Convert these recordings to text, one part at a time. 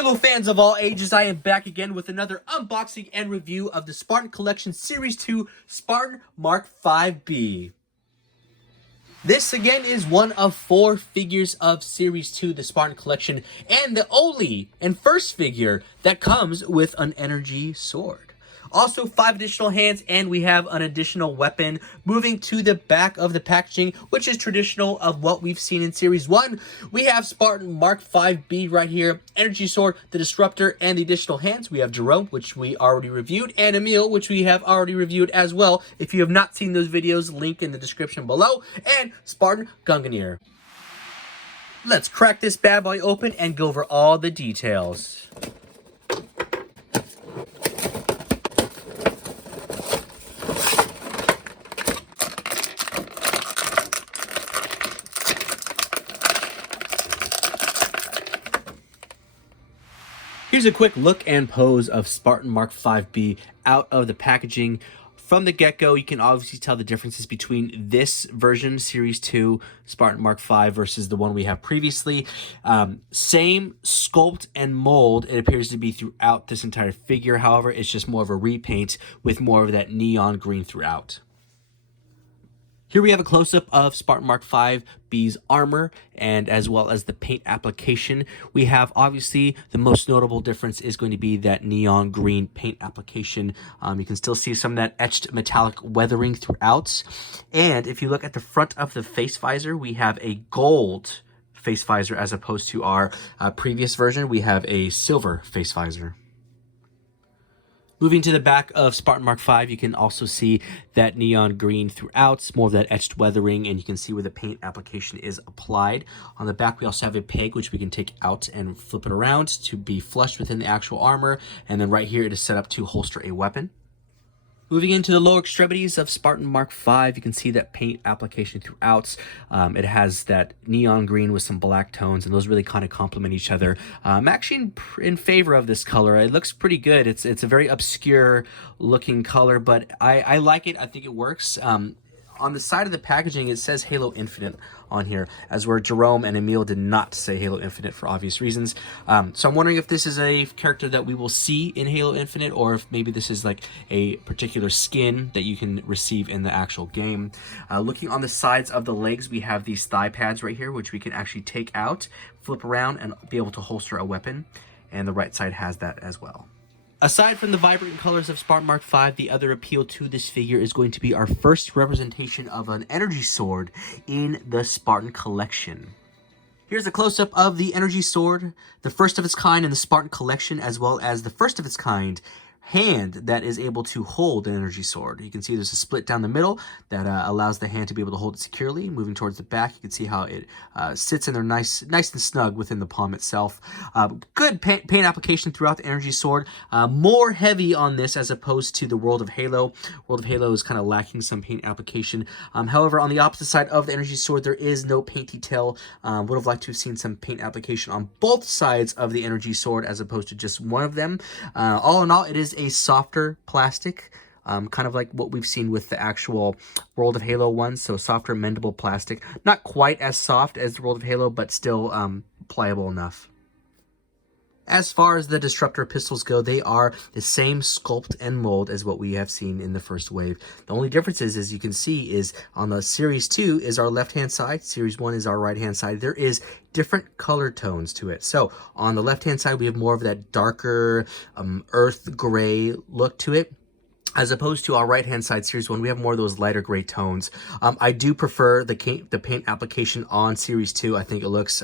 Halo fans of all ages, I am back again with another unboxing and review of the Spartan Collection Series 2 Spartan MK V. This again is one of 4 figures of Series 2, the Spartan Collection, and the only and first figure that comes with an energy sword. Also 5 additional hands, and we have an additional weapon. Moving to the back of the packaging, which is traditional of what we've seen in Series 1. We have Spartan MK V right here, energy sword, the Disruptor, and the additional hands. We have Jerome, which we already reviewed, and Emile, which we have already reviewed as well. If you have not seen those videos, link in the description below, and Spartan Gungnir. Let's crack this bad boy open and go over all the details. Here's a quick look and pose of Spartan MK V out of the packaging. From the get-go, you can obviously tell the differences between this version, Series 2, Spartan MK V, versus the one we have previously. Same sculpt and mold, it appears to be throughout this entire figure. However, it's just more of a repaint with more of that neon green throughout. Here we have a close-up of Spartan MK V's armor, and as well as the paint application. We have, obviously, the most notable difference is going to be that neon green paint application. You can still see some of that etched metallic weathering throughout. And if you look at the front of the face visor, we have a gold face visor as opposed to our previous version. We have a silver face visor. Moving to the back of Spartan MK V, you can also see that neon green throughout, more of that etched weathering, and you can see where the paint application is applied. On the back, we also have a peg, which we can take out and flip it around to be flush within the actual armor. And then right here, it is set up to holster a weapon. Moving into the lower extremities of Spartan MK V, you can see that paint application throughout. It has that neon green with some black tones, and those really kind of complement each other. I'm actually in favor of this color. It looks pretty good. It's a very obscure looking color, but I like it. I think it works. On the side of the packaging, it says Halo Infinite on here, as where Jerome and Emile did not say Halo Infinite for obvious reasons. So I'm wondering if this is a character that we will see in Halo Infinite, or if maybe this is like a particular skin that you can receive in the actual game. Looking on the sides of the legs, we have these thigh pads right here, which we can actually take out, flip around, and be able to holster a weapon. And the right side has that as well. Aside from the vibrant colors of Spartan MK V, the other appeal to this figure is going to be our first representation of an energy sword in the Spartan Collection. Here's a close-up of the energy sword, the first of its kind in the Spartan Collection, as well as the first of its kind hand that is able to hold an energy sword. You can see there's a split down the middle that allows the hand to be able to hold it securely. Moving towards the back, you can see how it sits in there nice and snug within the palm itself. Good paint application throughout the energy sword. More heavy on this as opposed to the World of Halo. World of Halo is kind of lacking some paint application. However, on the opposite side of the energy sword, there is no paint detail. Would have liked to have seen some paint application on both sides of the energy sword as opposed to just one of them. All in all, it is a softer plastic, kind of like what we've seen with the actual World of Halo one, so softer mendable plastic. Not quite as soft as the World of Halo, but still pliable enough. As far as the Disruptor pistols go, they are the same sculpt and mold as what we have seen in the first wave. The only difference is, as you can see, is on the Series 2 is our left-hand side, Series 1 is our right-hand side. There is different color tones to it. So on the left-hand side, we have more of that darker earth gray look to it. As opposed to our right-hand side Series 1, we have more of those lighter gray tones. I do prefer the paint application on Series 2. I think it looks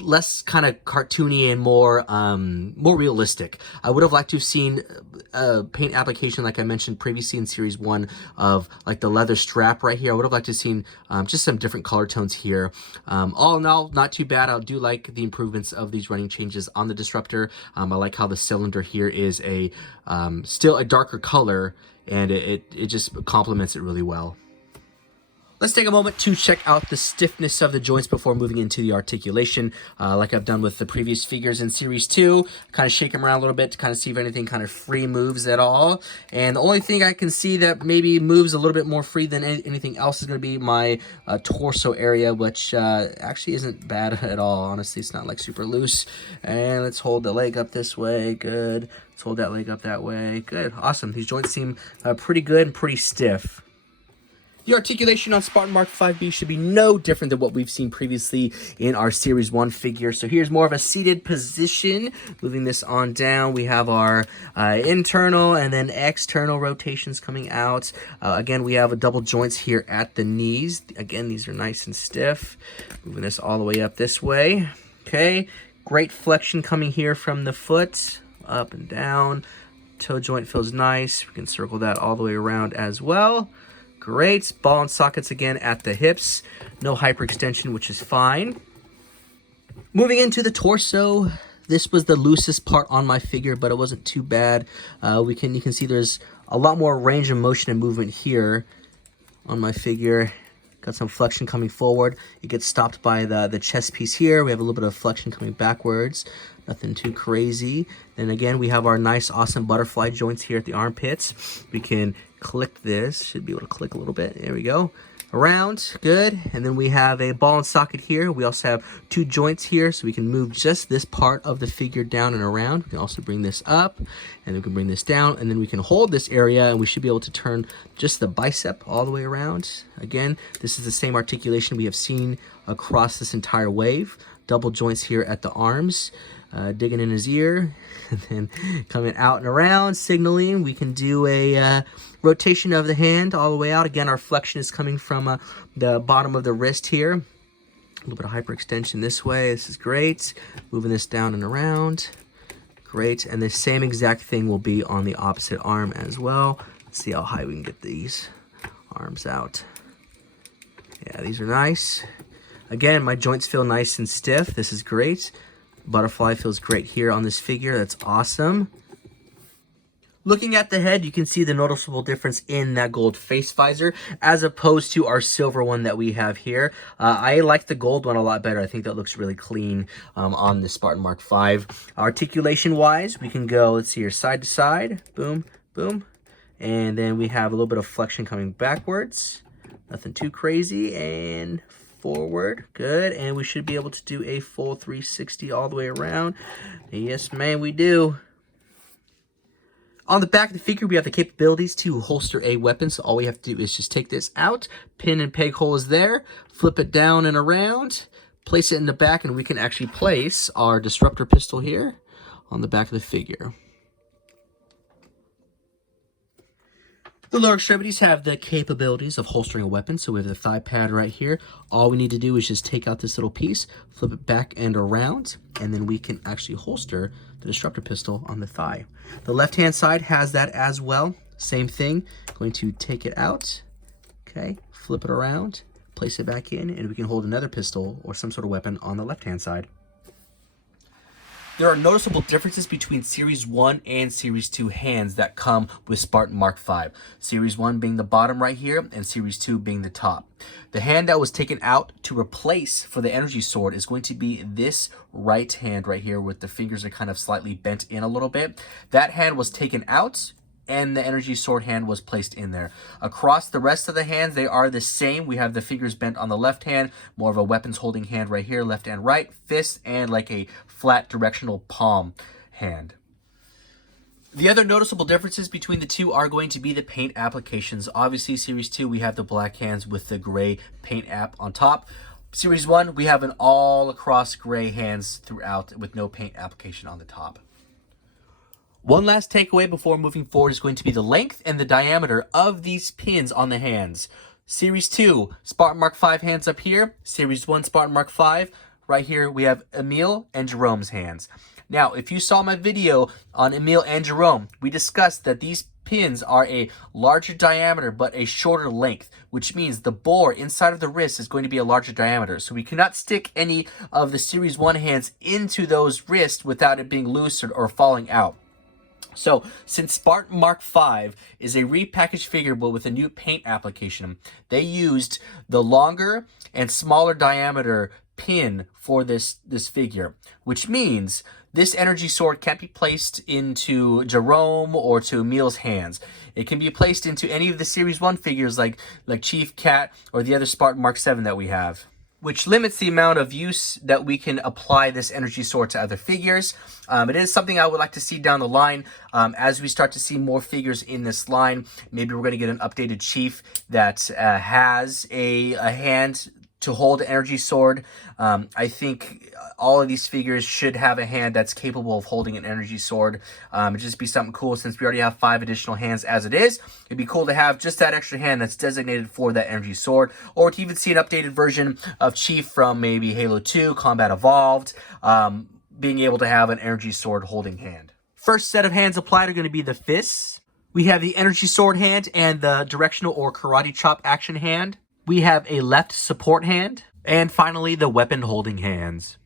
less kind of cartoony and more realistic. I would have liked to have seen a paint application, like I mentioned previously in Series 1, of like the leather strap right here. I would have liked to have seen just some different color tones here. All in all, not too bad. I do like the improvements of these running changes on the Disruptor. I like how the cylinder here is a still a darker color, and it just complements it really well. Let's take a moment to check out the stiffness of the joints before moving into the articulation. Like I've done with the previous figures in Series 2, kind of shake them around a little bit to kind of see if anything kind of free moves at all. And the only thing I can see that maybe moves a little bit more free than anything else is going to be my torso area, which actually isn't bad at all. Honestly, it's not like super loose. And let's hold the leg up this way. Good. Let's hold that leg up that way. Good. Awesome. These joints seem pretty good and pretty stiff. The articulation on Spartan MK V should be no different than what we've seen previously in our Series 1 figure. So here's more of a seated position. Moving this on down, we have our internal and then external rotations coming out. Again, we have a double joints here at the knees. Again, these are nice and stiff. Moving this all the way up this way. Okay, great flexion coming here from the foot, up and down. Toe joint feels nice. We can circle that all the way around as well. Great. Ball and sockets again at the hips. No hyperextension, which is fine. Moving into the torso. This was the loosest part on my figure, but it wasn't too bad. You can see there's a lot more range of motion and movement here on my figure. Got some flexion coming forward. It gets stopped by the chest piece here. We have a little bit of flexion coming backwards. Nothing too crazy. Then again, we have our nice, awesome butterfly joints here at the armpits. We can click this. Should be able to click a little bit. There we go. Around. Good. And then we have a ball and socket here. We also have two joints here, so we can move just this part of the figure down and around. We can also bring this up, and then we can bring this down, and then we can hold this area, and we should be able to turn just the bicep all the way around. Again, this is the same articulation we have seen across this entire wave. Double joints here at the arms. Digging in his ear, and then coming out and around, signaling. We can do a rotation of the hand all the way out. Again, our flexion is coming from the bottom of the wrist here. A little bit of hyperextension this way. This is great. Moving this down and around. Great. And the same exact thing will be on the opposite arm as well. Let's see how high we can get these arms out. Yeah, these are nice. Again, my joints feel nice and stiff. This is great. Butterfly feels great here on this figure. That's awesome. Looking at the head, you can see the noticeable difference in that gold face visor as opposed to our silver one that we have here. I like the gold one a lot better. I think that looks really clean on the Spartan MK V. Articulation-wise, we can go, let's see here, side to side. Boom, boom. And then we have a little bit of flexion coming backwards. Nothing too crazy. And forward. Good. And we should be able to do a full 360 all the way around. Yes, man, we do. On the back of the figure, we have the capabilities to holster a weapon. So all we have to do is just take this out. Pin and peg hole is there. Flip it down and around. Place it in the back, and we can actually place our Disruptor pistol here on the back of the figure. The lower extremities have the capabilities of holstering a weapon. So we have the thigh pad right here. All we need to do is just take out this little piece, flip it back and around, and then we can actually holster the Disruptor pistol on the thigh. The left-hand side has that as well. Same thing. Going to take it out, okay, flip it around, place it back in, and we can hold another pistol or some sort of weapon on the left-hand side. There are noticeable differences between Series 1 and Series 2 hands that come with Spartan MK V. Series 1 being the bottom right here, and Series 2 being the top. The hand that was taken out to replace for the energy sword is going to be this right hand right here, with the fingers are kind of slightly bent in a little bit. That hand was taken out, and the energy sword hand was placed in there. Across the rest of the hands, they are the same. We have the fingers bent on the left hand, more of a weapons holding hand right here, left and right, fist, and like a flat directional palm hand. The other noticeable differences between the two are going to be the paint applications. Obviously, Series 2, we have the black hands with the gray paint app on top. Series 1, we have an all across gray hands throughout with no paint application on the top. One last takeaway before moving forward is going to be the length and the diameter of these pins on the hands. Series 2, Spartan MK V hands up here. Series 1, Spartan MK V. Right here, we have Emile and Jerome's hands. Now, if you saw my video on Emile and Jerome, we discussed that these pins are a larger diameter but a shorter length, which means the bore inside of the wrist is going to be a larger diameter. So we cannot stick any of the Series 1 hands into those wrists without it being loose or falling out. So, since Spartan Mark V is a repackaged figure but with a new paint application, they used the longer and smaller diameter pin for this figure, which means this energy sword can't be placed into Jerome or to Emile's hands. It can be placed into any of the Series 1 figures like Chief, Cat, or the other Spartan Mark VII that we have, which limits the amount of use that we can apply this energy sword to other figures. It is something I would like to see down the line as we start to see more figures in this line. Maybe we're going to get an updated Chief that has a hand to hold an energy sword. I think all of these figures should have a hand that's capable of holding an energy sword. It'd just be something cool since we already have 5 additional hands as it is. It'd be cool to have just that extra hand that's designated for that energy sword, or to even see an updated version of Chief from maybe Halo 2, Combat Evolved, being able to have an energy sword holding hand. First set of hands applied are going to be the fists. We have the energy sword hand and the directional or karate chop action hand. We have a left support hand. And finally, the weapon holding hands.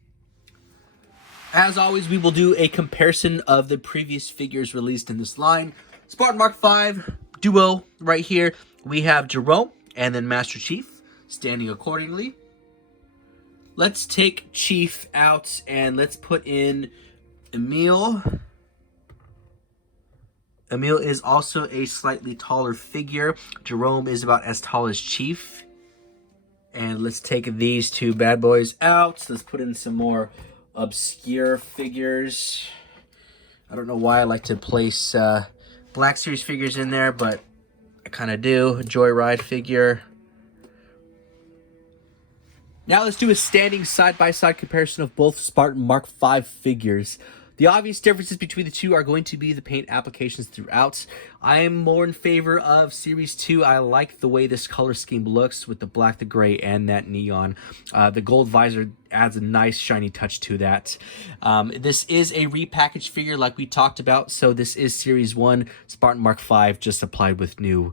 As always, we will do a comparison of the previous figures released in this line. Spartan Mark V duo right here. We have Jerome and then Master Chief standing accordingly. Let's take Chief out and let's put in Emile. Emile is also a slightly taller figure. Jerome is about as tall as Chief. And let's take these two bad boys out. Let's put in some more obscure figures. I don't know why I like to place Black Series figures in there, but I kind of do. A Joyride figure. Now let's do a standing side-by-side comparison of both Spartan Mark V figures. The obvious differences between the two are going to be the paint applications throughout. I am more in favor of Series 2. I like the way this color scheme looks with the black, the gray, and that neon. The gold visor adds a nice shiny touch to that. This is a repackaged figure like we talked about, so this is Series 1 Spartan Mark V just applied with new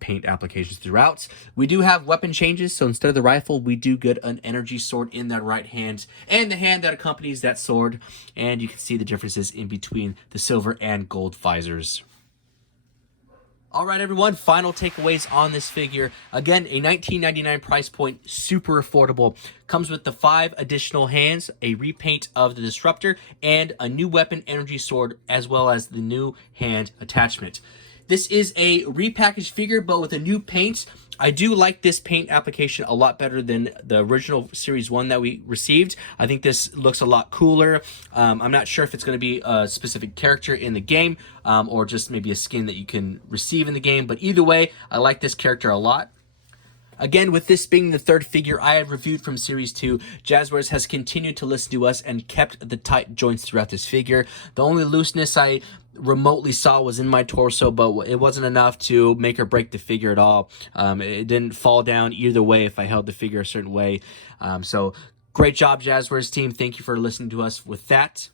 paint applications throughout. We do have weapon changes, so instead of the rifle, we do get an energy sword in that right hand and the hand that accompanies that sword, and you can see the differences in between the silver and gold visors. All right, everyone, final takeaways on this figure. Again, a $19.99 price point, super affordable. Comes with the 5 additional hands, a repaint of the Disruptor, and a new weapon energy sword, as well as the new hand attachment. This is a repackaged figure, but with a new paint. I do like this paint application a lot better than the original Series 1 that we received. I think this looks a lot cooler. I'm not sure if it's going to be a specific character in the game or just maybe a skin that you can receive in the game. But either way, I like this character a lot. Again, with this being the 3rd figure I have reviewed from Series 2, Jazwares has continued to listen to us and kept the tight joints throughout this figure. The only looseness I remotely saw was in my torso, but it wasn't enough to make or break the figure at all. It didn't fall down either way if I held the figure a certain way. So great job, Jazwares team. Thank you for listening to us with that.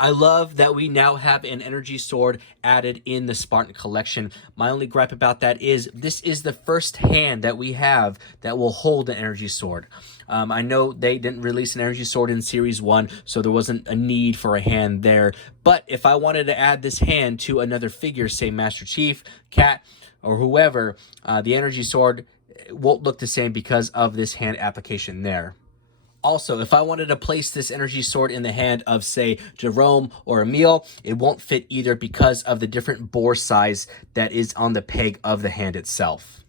I love that we now have an energy sword added in the Spartan collection. My only gripe about that is this is the first hand that we have that will hold an energy sword. I know they didn't release an energy sword in Series 1, so there wasn't a need for a hand there. But if I wanted to add this hand to another figure, say Master Chief, Cat, or whoever, the energy sword won't look the same because of this hand application there. Also, if I wanted to place this energy sword in the hand of, say, Jerome or Emile, it won't fit either because of the different bore size that is on the peg of the hand itself.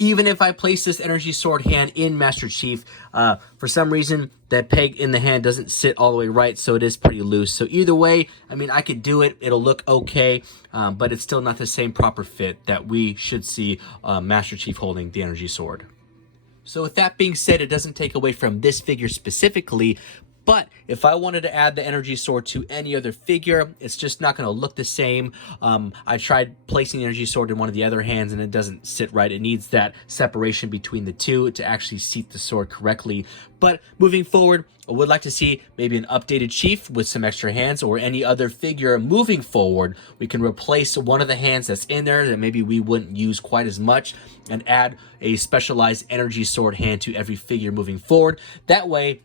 Even if I place this energy sword hand in Master Chief, for some reason, that peg in the hand doesn't sit all the way right, so it is pretty loose. So either way, I mean, I could do it. It'll look okay, but it's still not the same proper fit that we should see Master Chief holding the energy sword. So with that being said, it doesn't take away from this figure specifically, but if I wanted to add the energy sword to any other figure, it's just not going to look the same. I tried placing the energy sword in one of the other hands and it doesn't sit right. It needs that separation between the two to actually seat the sword correctly. But moving forward, I would like to see maybe an updated Chief with some extra hands, or any other figure moving forward. We can replace one of the hands that's in there that maybe we wouldn't use quite as much and add a specialized energy sword hand to every figure moving forward. That way,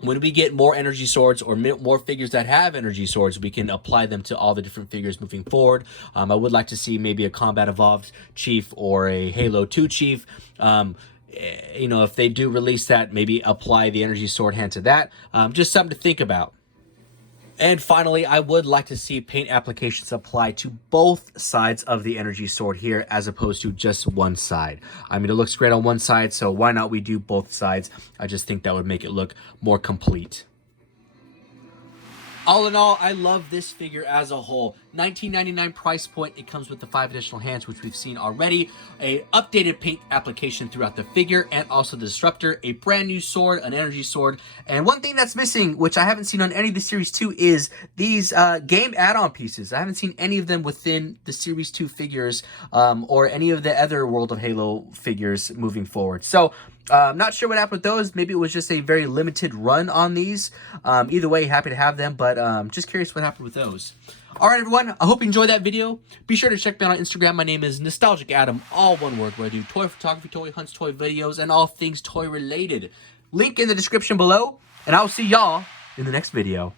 When we get more energy swords or more figures that have energy swords, we can apply them to all the different figures moving forward. I would like to see maybe a Combat Evolved Chief or a Halo 2 Chief. You know, if they do release that, maybe apply the energy sword hand to that. Just something to think about. And finally, I would like to see paint applications apply to both sides of the energy sword here, as opposed to just one side. I mean, it looks great on one side, so why not we do both sides? I just think that would make it look more complete. All in all, I love this figure as a whole. $19.99 price point. It comes with the 5 additional hands, which we've seen already. A updated paint application throughout the figure, and also the Disruptor. A brand new sword, an energy sword. And one thing that's missing, which I haven't seen on any of the Series 2, is these game add-on pieces. I haven't seen any of them within the Series 2 figures, or any of the other World of Halo figures moving forward. So, not sure what happened with those. Maybe it was just a very limited run on these. Either way, happy to have them, but just curious what happened with those. All right, everyone. I hope you enjoyed that video. Be sure to check me out on Instagram. My name is Nostalgic Adam, all one word, where I do toy photography, toy hunts, toy videos, and all things toy related. Link in the description below, and I'll see y'all in the next video.